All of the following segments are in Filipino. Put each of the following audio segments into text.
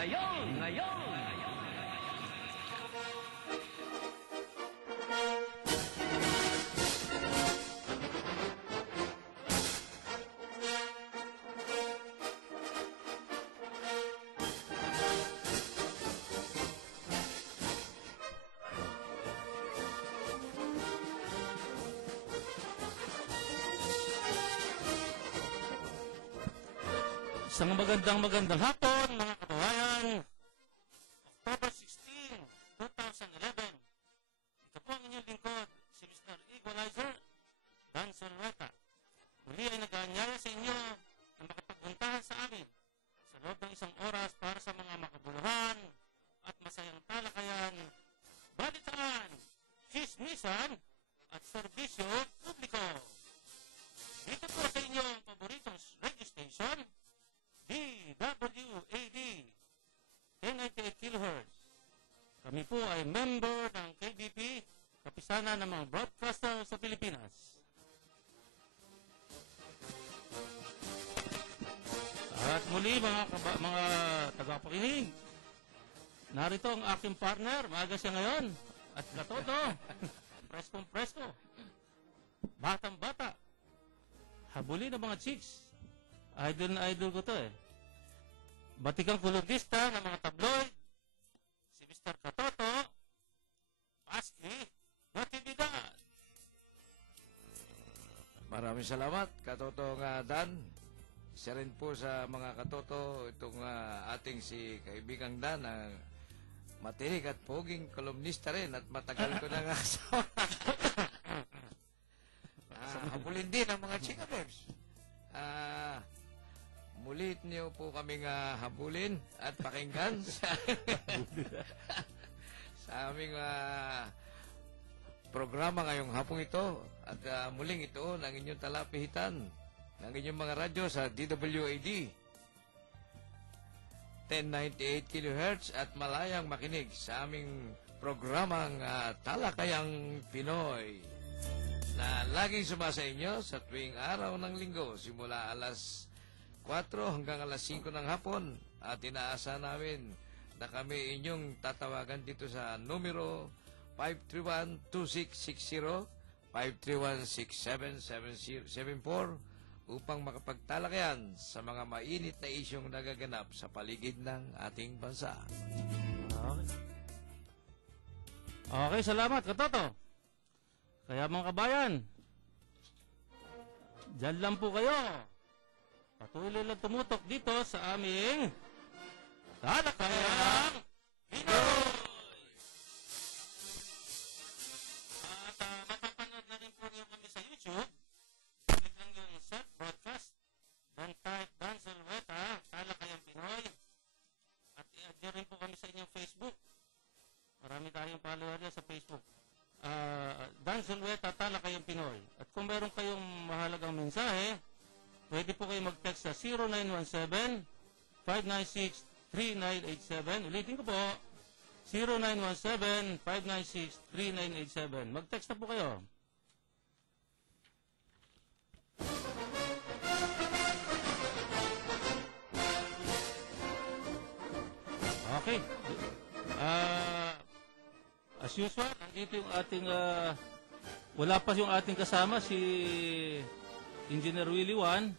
Ngayon. Isang magandang hapon, mga kababayan. October 16, 2011. Ito po ang inyong lingkod, si Mr. Equalizer, Dan Solweta. Muli ay nag-aanyaya sa inyo na makapagpuntahan sa amin sa loob ng isang oras para sa mga makabuluhan at masayang talakayan, balitaan, chismisan at serbisyo publiko. Dito po sa inyong paboritong radio station, DWAD 1098 kHz. Kami po ay member ng KBP, kapisanan ng mga broadcaster sa Pilipinas. At muli mga tagapakinig, narito ang aking partner, maaga siya ngayon, at katoto, preskong-presko, batang-bata, habuli ng mga chicks. Idol na idol ko to eh. Batikang kolumnista ng mga tabloid, si Mr. Katoto, Paski, Natividad. Maraming salamat, Katoto nga Dan. Isa rin po sa mga Katoto, itong ating si kaibigang Dan, na matinig at poging kolumnista rin at matagal ko na nga asawa. Habulin din ang mga chika babes. Mulit niyo po kaming habulin at pakinggan sa aming programa ngayong hapong ito. At muling ito ng inyong talapihitan ng inyong mga radyo sa DWAD 1098 kHz at malayang makinig sa aming programang Talakayang Pinoy na laging sumasa inyo sa tuwing araw ng linggo simula alas 4 hanggang alas 5 ng hapon, at inaasa namin na kami inyong tatawagan dito sa numero 531-2660, 531-6774 upang makapagtalakayan sa mga mainit na isyong nagaganap sa paligid ng ating bansa. Okay, salamat Katoto. Kaya mga kabayan, dyan lang po kayo. Patuloy lang tumutok dito sa aming Talakayang Pinoy! At mapapanood na rin po niyo kami sa YouTube. Click lang yung set broadcast. Then type Dan Solweta, Talakayang Pinoy. At i-add nyo rin po kami sa inyong Facebook. Marami tayong follower sa Facebook. Dan Solweta, Talakayang Pinoy. At kung meron kayong mahalagang mensahe, pwede po kayo mag-text sa 0917-596-3987. Ulitin ko po, 0917-596-3987. Mag-text na po kayo. Okay. As usual, nandito yung ating, wala pa yung ating kasama, si Engineer Willie Juan.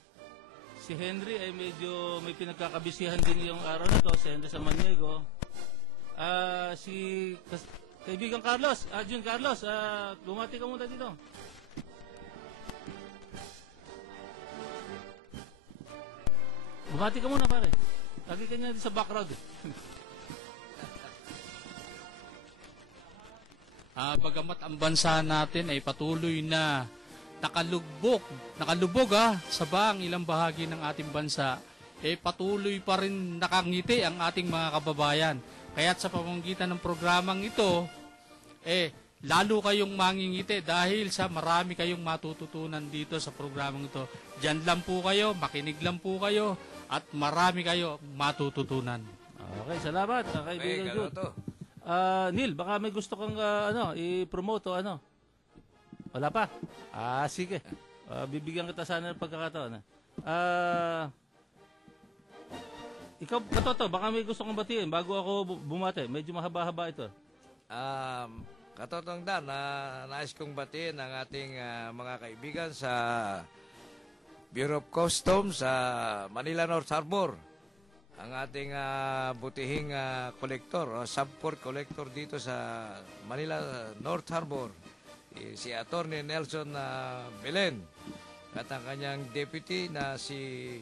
Si Henry ay medyo may pinagkakabisihan din yung araw na to, si Henry Samaniego. Si kaibigan Carlos, Jun Carlos, lumati ka muna dito. Bumati ka muna pare. Lagi ka niya sa background. Bagamat ang bansa natin ay patuloy na nakalubog sa baang ilang bahagi ng ating bansa, patuloy pa rin nakangiti ang ating mga kababayan. Kaya't sa pamamagitan ng programang ito, lalo kayong mangingiti dahil sa marami kayong matututunan dito sa programang ito. Diyan lang po kayo, makinig lang po kayo, at marami kayo matututunan. Okay, salamat. Kaibigan Jude. Neil, baka may gusto kang i-promote o ano? Wala pa? Sige. Bibigyan kita sana ng pagkakataon. ikaw, Katoto, baka may gusto kong batiin bago ako bumate. Medyo mahaba-haba ito. Katotong Dan, nais kong batiin ang ating mga kaibigan sa Bureau of Customs sa Manila North Harbor. Ang ating butihing kolektor, subport collector dito sa Manila North Harbor, si Attorney Nelson Belen, at ang kanyang deputy na si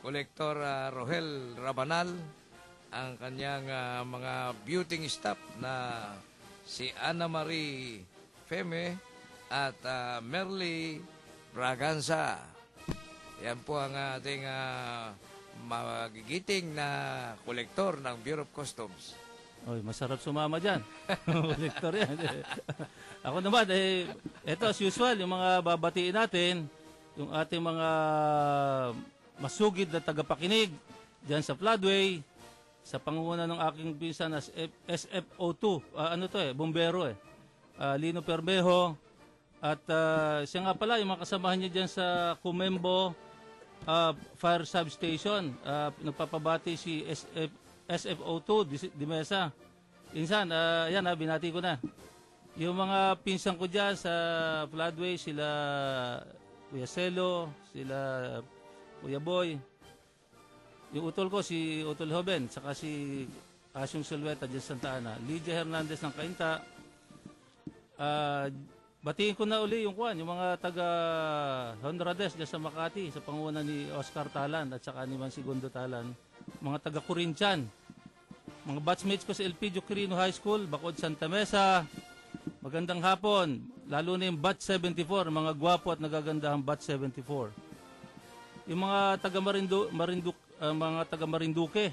Collector Rohel Rabanal, ang kanyang mga beauty staff na si Ana Marie Feme at Merly Braganza. Yan po ang ating magigiting na kolektor ng Bureau of Customs. Oy, masarap sumama dyan. Kolektor yan. Ako naman, ito as usual, yung mga babatiin natin, yung ating mga masugid na tagapakinig dyan sa Floodway, sa pangunguna ng aking pinsan na SFO2, bombero Lino Permejo, at siya nga pala, yung mga kasamahan niya dyan sa Kumembo Fire Substation, nagpapabati si SFO2, di Mesa. Insan, yan binati ko na. Yung mga pinsan ko dyan sa Floodway, sila Kuya Celo, sila Kuya Boy, yung utol ko, si Utol Hoben, saka si Asyong Silveta dyan sa Santa Ana, Lydia Hernandez ng Kainta. Batiin ko na uli yung mga taga Honrades dyan sa Makati, sa panguna ni Oscar Talan at saka ni Mansigondo Talan. Mga taga Corintian, mga batchmates ko sa Elpidio Quirino High School, Bacod Santa Mesa, magandang hapon, lalo na yung Batch 74, mga gwapo at nagagandahang Batch 74. Yung mga taga mga taga Marinduque,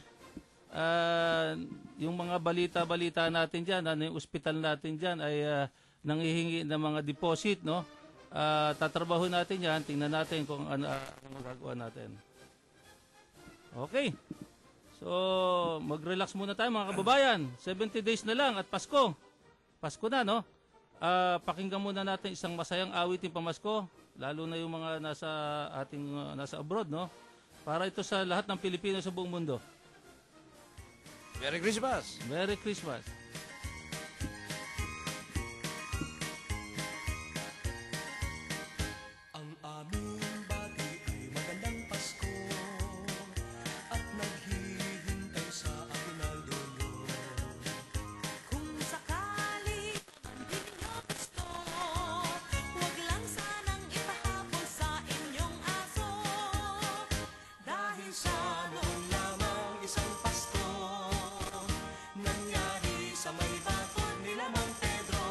yung mga balita natin diyan, yung ospital natin diyan ay nanghihingi ng mga deposit, no? Tatrabaho natin 'yan, tingnan natin kung ano ang magagawa natin. Okay. So, mag-relax muna tayo mga kababayan. 70 days na lang at Pasko. Pasko na, no? Pakinggan muna natin isang masayang awiting pamasko, lalo na yung mga nasa abroad, no? Para ito sa lahat ng Pilipino sa buong mundo. Merry Christmas! Merry Christmas! Ang aming bati ay magandang Pasko at naghihintay sa aguinaldo nyo. Kung sakali hindi nyo gusto, huwag lang sanang ipahabol sa inyong aso. Dahil sa Noon lamang isang Pasko, nangyari sa may bakod nila Mang Pedro.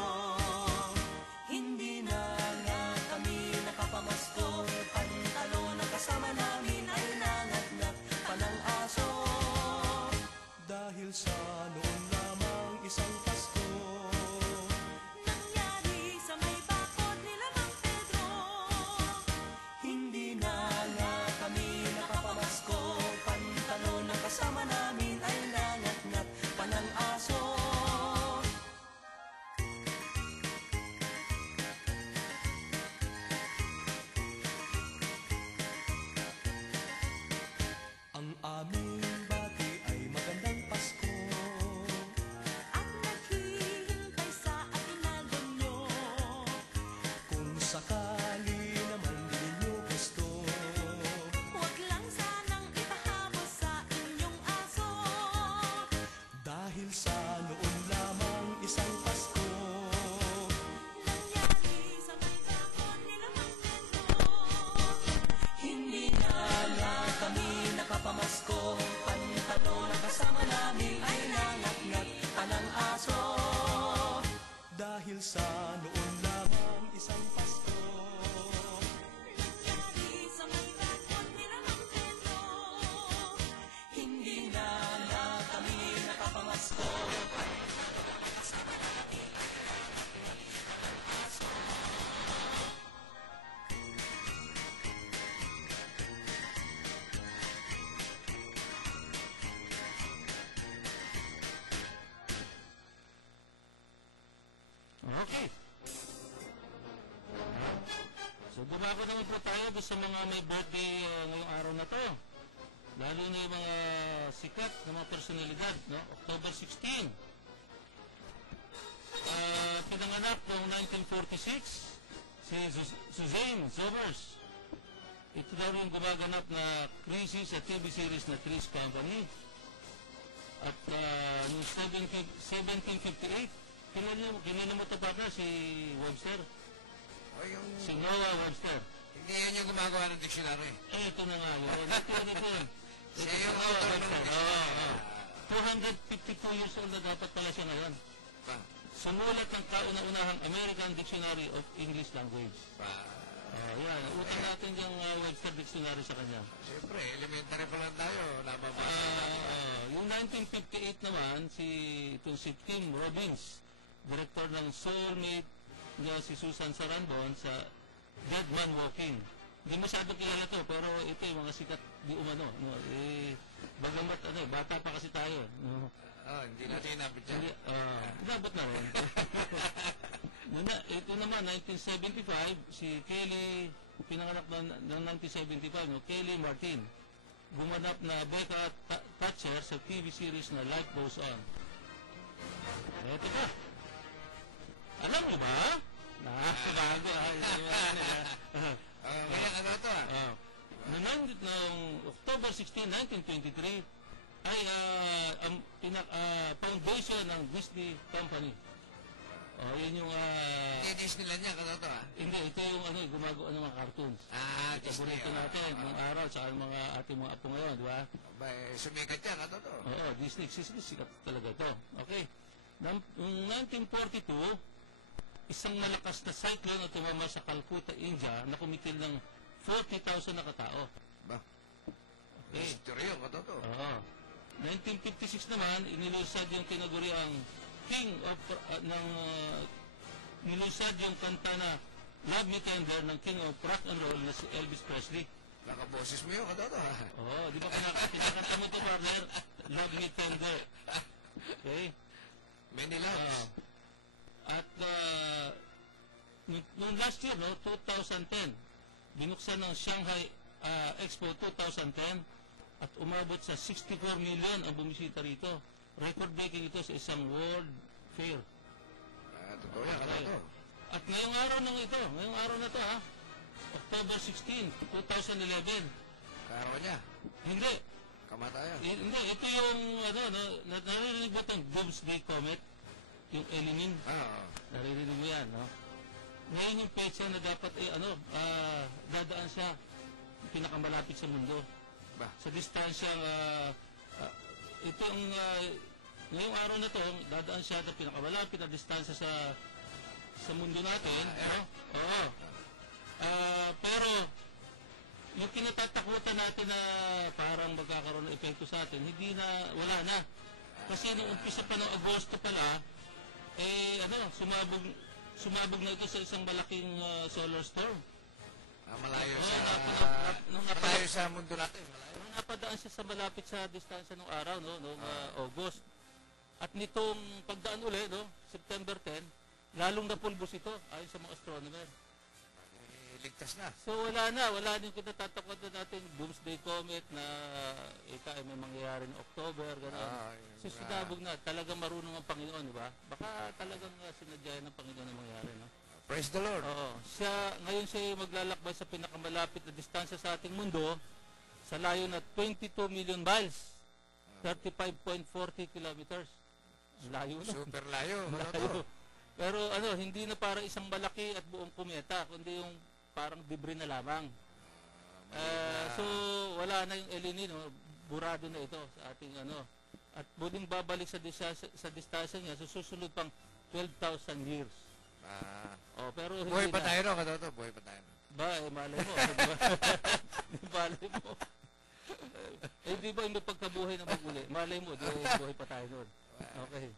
Hindi na nga kami nakapamasko, pantalon na kasama namin ay nangagnat pa ng aso. Dahil sa noon lamang isang Pasko, nangyari sa may bakod nila Mang Pedro. hindi na nga kami nakapamasko, pantalon na kasama namin ay nangagnat pa ng aso. Ang aming bati ay magandang Pasko At naghihintay sa aguinaldo nyo. kung sakali naman di ninyo gusto. Huwag lang sanang ipahabol sa inyong aso. Dahil sa noon lamang isang Pasko, Nangyari sa may bakod nila Mang Pedro. hindi na nga kami nakapamasko, pantalon na kasama namin ay nangagnat pa ng aso. Dahil sa noon lamang isang Pasko, Nangyari sa may bakod nila Mang Pedro. hindi na nga kami nakapamasko. Okay. So, dumako naman po tayo sa mga may birthday ngayong araw na to. lalo na yung mga sikat na mga personalidad, no? October 16. Pinanganak noong 1946 si Suzanne Somers. Ito daw yung gumaganap na crazy sa TV series na Three's Company. At noong 1758, kinino mo ito partner si Webster, O yung... si Noah Webster. Hindi yan yung gumagawa ng dictionary. Ito na nga yun. Ito yun. Siya yung author ng dictionary. 252 years old na dapat pala siya ngayon. Pa. Sumulat ng kauna-unahang American Dictionary of English Language. Pa. Yan. Utang natin yung Webster Dictionary sa kanya. Siyempre, elementary pa lang tayo. Nababasa. Yung 1958 naman, si Tim Robbins, director ng Soulmate niya si Susan Sarandon sa Dead Man Walking. Hindi masyado kilala to, pero ito yung mga sikat di umano. No? Bagamat bata pa kasi tayo. No? Hindi natin inabot dyan. Inabot na rin. Ito naman, 1975, si Kelly, pinanganak ng 1975, no? Kelly Martin. Gumanap na Becca Thatcher sa TV series na Life Goes On. Ito pa. Alam mo ba? Bago Kaya ano ito noong October 16, 1923, ay ang foundation ng Disney Company. Yun yung... Hindi Disneyland niya, ano ito Hindi, ito yung gumagawa ng mga cartoons. Disney. Paborito natin, mga araw, tsaka mga ating mga apo ngayon, di ba? Sumikat yan, ano to? Oo, Disney, sikat talaga ito. Okay. Noong 1942, isang malakas na cyclone na tumama sa Calcutta, India, na kumitil ng 40,000 na katao. Ba? Okay. History yun, ano to? Oo. 1956 naman, inilusad yung tinaguriang King of nilusad yung kanta na Love Me Tender ng King of Rock and Roll na si Elvis Presley. Nakaboses mo yun, ano to? Oo, di ba pinakanta mo ito, partner? Love Me Tender. Okay? Many loves. At noong last year, 2010, binuksan ng Shanghai Expo 2010 at umabot sa 64 million ang bumisita rito. Record-breaking ito sa isang World Fair. Totoo yan, ano to? At ngayong araw na to, October 16, 2011. Karaw niya. Hindi. Kamatayan. Hindi, ito yung, naririnig mo itong Doomsday Comet? Yung Elenin? Naririnig mo yan, no? Ngayon yung petsa na dapat, dadaan siya pinakamalapit sa mundo. Ba? Sa distansya, ito ang, ngayong araw na to, dadaan siya na pinakamalapit na distansya sa mundo natin, no? Oo. Pero, yung kinatatakutan natin na parang magkakaroon ng epekto sa atin, wala na. Kasi nung umpisa pa ng Agosto pala, sumabog na ito sa isang malaking solar storm. Malayo Malayo sa mundo natin. Nung napadaan siya sa malapit sa distansya ng araw, noong August. At nitong pagdaan uli, September 10, lalong napulbos ito, ayon sa mga astronomer. Ligtas na. So wala din kinatatakutan natin Doomsday Comet na may mangyayari ng October, gano'n. So sinabog na, talagang marunong ang Panginoon, di ba? Baka talagang sinadya ng Panginoon ang mangyayari, no? Praise the Lord. Oo. Ngayon siya maglalakbay sa pinakamalapit na distansya sa ating mundo sa layo na 22 million miles. 35.40 kilometers. Layo na. Super layo. Malayo. Pero hindi na para isang malaki at buong kometa, kundi yung parang debris na lamang. So, wala na yung El Nino, burado na ito sa ating At muling babalik sa distansya niya, sa susunod pang 12,000 years. Pero buhay pa tayo, no? Buhay pa tayo. Malay mo. Malay mo. Di ba yung pagkabuhay na maguli? Malay mo, buhay pa tayo nun. Okay.